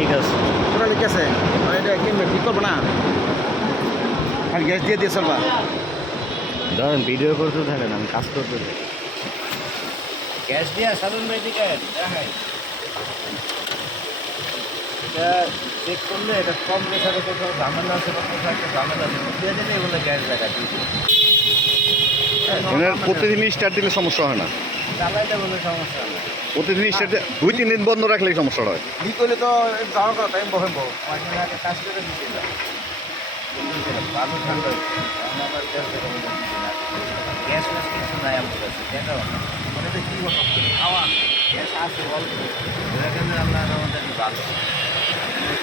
Leak আছে। পুরা leak আছে, এটা কেমন ঠিক করবো না? আর গ্যাস দিয়ে দিয়ে চলবা? ধরেন ভিডিও করতে থাকেন, আমি কাজ করতে থাকি। গ্যাস দিয়া সাধন ভাই দিকে দেখাই এটা চেক করলে এটা কম প্রেসারে কোথাও ঝামেলা আছে বা কোথাও একটা ঝামেলা আছে দিয়ে দিলে এগুলো গ্যাস জায়গা দিয়ে দিবে। প্রতিদিন স্টার্ট দিলে সমস্যা হয় না, চালাইলে কোনো সমস্যা নেই। প্রতিদিন স্টার্ট 2-3 দিন বন্ধ রাখলেই সমস্যা হয়। লিক করলে তো যাওয়ার কথা টাইম বহেব। কয়েকদিন আগে কাজ করে দিয়েছিলাম ভালো ঠান্ডা হয়েছে আমি আবার গ্যাস জায়গা বলে দিচ্ছি না গ্যাস ম্যাস কিছু নাই আমার কাছে দেখাও না মানে তো কী কথা খাওয়া গ্যাস আছে অল্প দেখেন যে আল্লাহ আমাদের ভালো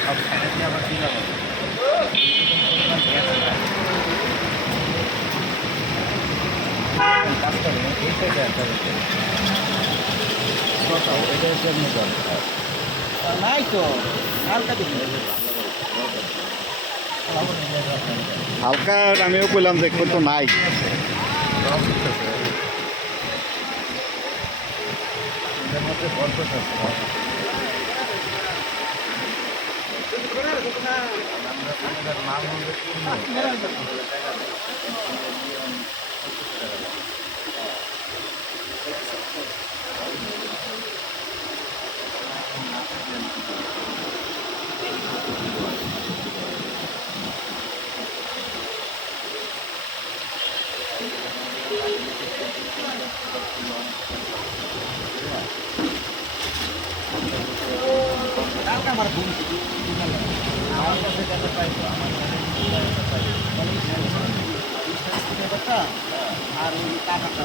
সব সাইডে দিয়ে আবার দিলাম গ্যাস নাই কাজ করে এই সাইডে একটা এটা হচ্ছে এমনি দরকার নাই তো হালকা দিবি। হালকা আমিও কইলাম যে তো নাই। এটার মধ্যে বরকত আছে আমরা মাল মধ্যে আমার ঘুম আমার কাছে গেলে পাইতো আমার আর ওই টাকাটা